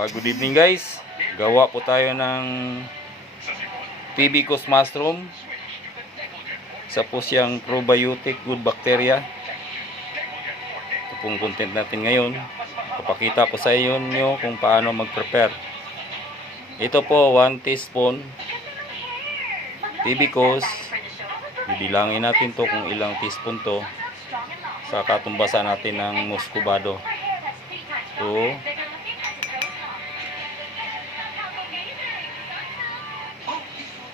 Good evening guys. Gawa po tayo ng Hibiscus mushroom. Isa po siyang probiotic, good bacteria. Ito pong content natin ngayon. Papakita ko sa inyo kung paano mag-prepare. Ito po 1 teaspoon Hibiscus. Bibilangin natin to kung ilang teaspoon to. Saka tumbasan natin ng muscovado. 2,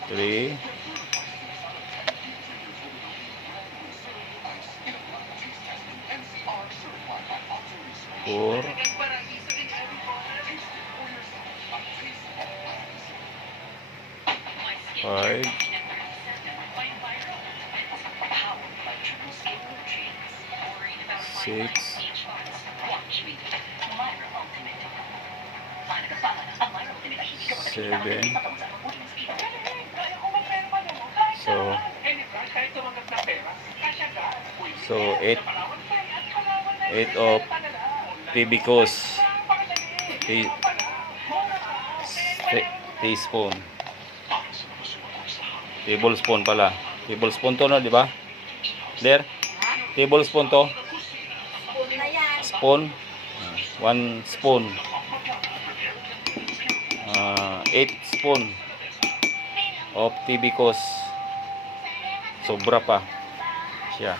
3, 4, 5, 6, 7. So 8 of Hibiscus teaspoon. Tablespoon pala. Tablespoon to, no, di ba? There. Tablespoon to. Spoon. 1 spoon. 8 spoon of Hibiscus. Sobra pa siya.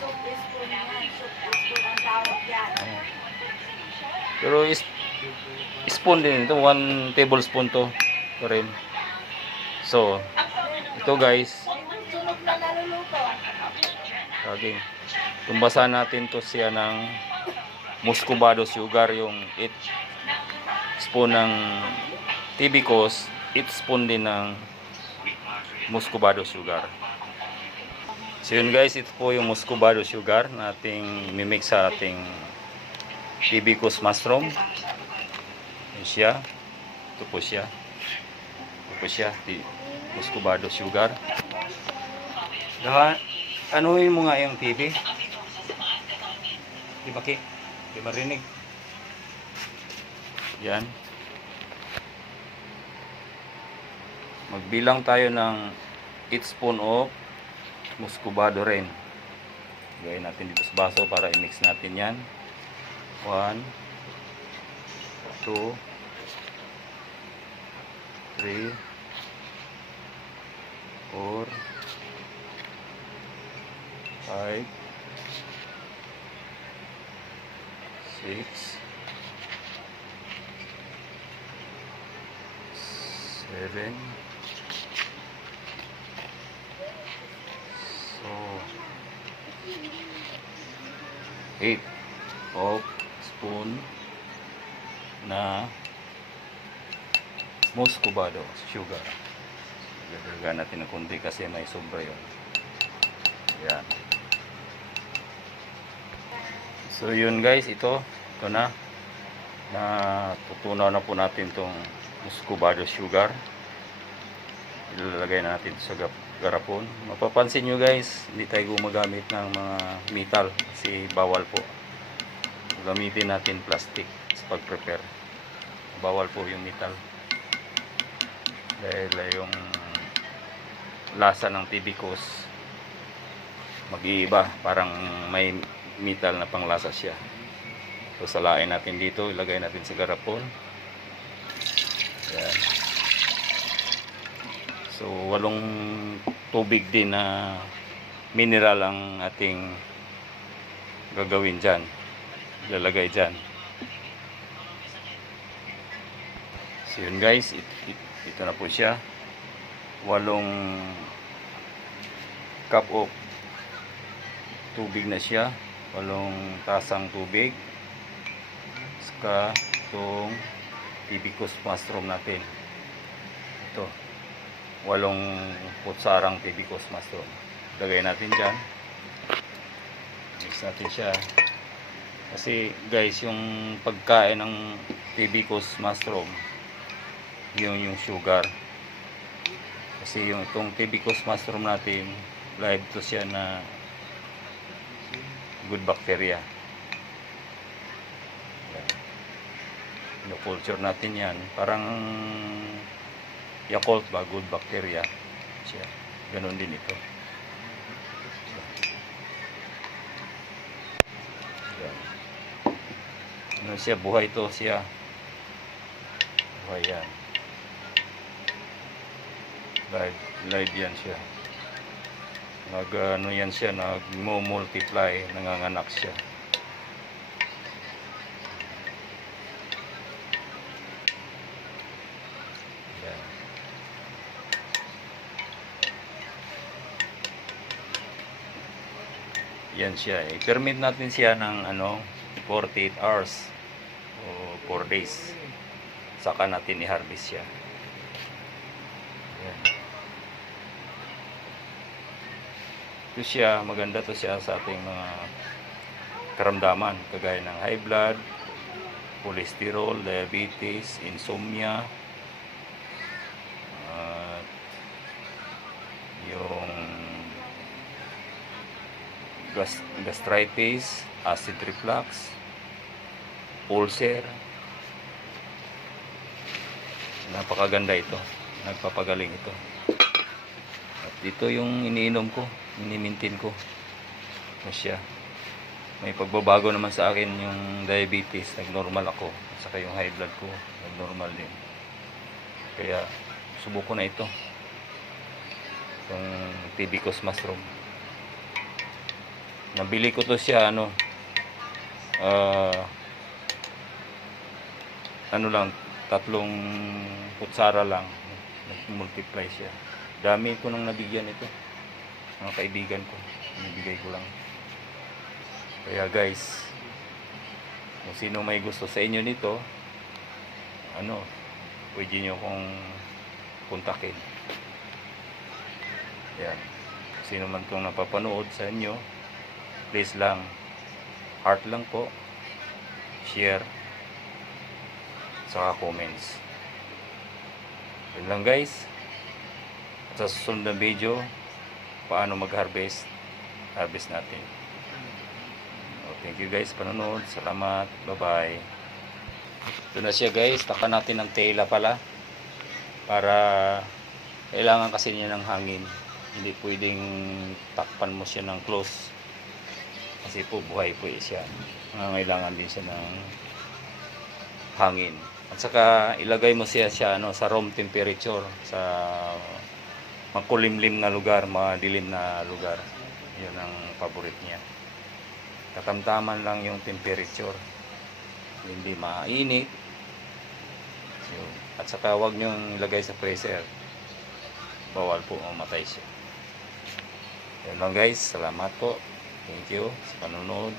Pero spoon din ito, 1 tablespoon to rin. So ito guys, saging, tumbasan natin to siya ng muscovado sugar. Yung 8 spoon ng Hibiscus, 8 spoon din ng muscovado sugar. So yun guys, ito po yung muscovado sugar na ating mimix sa ating Hibiscus mushroom. Yun siya. Ito po siya. Ito po siya, muscovado sugar. Anuhin mo nga yung TV. Di ba ki? Di marinig. Yan. Magbilang tayo ng 8 spoon of muscovado rin. Gawin natin dito sa baso para i-mix natin yan. 1, 2, 3, 4, 5, 6, 7. So 8 of spoon na muscovado sugar. Gagawin natin ng konti kasi may sobra yun. Yan. So yun guys, ito na tutunaw na po natin tong muscovado sugar. Ilalagay na natin sa garapon. Mapapansin nyo guys, hindi tayo gumagamit ng mga metal kasi bawal po. Gamitin natin plastic sa pag-prepare. Bawal po yung metal. Dahil yung lasa ng Hibiscus mag-iiba. Parang may metal na panglasa siya. So salain natin dito. Ilagay natin sa garapon. Yan. So 8 tubig din na mineral ang ating gagawin dyan. Ilalagay dyan. So yun guys, ito na po siya. 8 cup of tubig na siya. 8 tasang tubig. Saka itong Hibiscus mushroom natin. Ito. 8 kutsarang Hibiscus mushroom. Lagay natin dyan. Mix natin siya. Kasi guys, yung pagkain ng Hibiscus mushroom, yun yung sugar. Kasi yung itong Hibiscus mushroom natin, live to siya na good bacteria. Ino-culture natin yan. Parang Yakult ba, good bacteria siya. Ganon din ito. Yan. Ano siya, buhay to siya. Buhay yan. Live yan siya. Ano yan siya, nag-multiply, nanganganak siya. Yan. Yan siya. I-permit natin siya ng 48 hours o 4 days. Saka natin i-harvest siya. Yan. Ito siya, maganda to siya sa ating mga karamdaman kagaya ng high blood, cholesterol, diabetes, insomnia, at yung gastritis, acid reflux, ulcer. Napakaganda ito, nagpapagaling ito. At dito yung iniinom ko, minimintin ko. Ito siya. May pagbabago naman sa akin yung diabetes, nag-normal ako. At saka yung high blood ko, nag-normal din. Kaya subuko na ito. Itong Tibicus mushroom. Nabili ko to siya lang, 3 kutsara lang. Nag-multiply siya. Dami ko nang nabigyan ito. Mga kaibigan ko, binibigay ko lang. Kaya guys, kung sino may gusto sa inyo nito, pwede nyo kong kontakin. Yan. Sino man itong napapanood sa inyo, please lang, heart lang po, share, saka comments. Yun lang guys. At sa susunod na video, paano mag-harvest natin. Thank you guys, panonood. Salamat. Bye-bye. Ito na siya guys. Taka natin ng tela pala. Para kailangan kasi niya ng hangin. Hindi pwedeng takpan mo siya ng close. Kasi po buhay po siya. Nangangailangan din siya ng hangin. At saka ilagay mo siya sa room temperature. Sa makulimlim na lugar, madilim na lugar. Yun ang paborit niya. Katamtaman lang yung temperature, hindi mainit. At saka huwag nyong ilagay sa freezer, bawal po mamatay siya. Yan lang guys, salamat po, thank you sa panonood.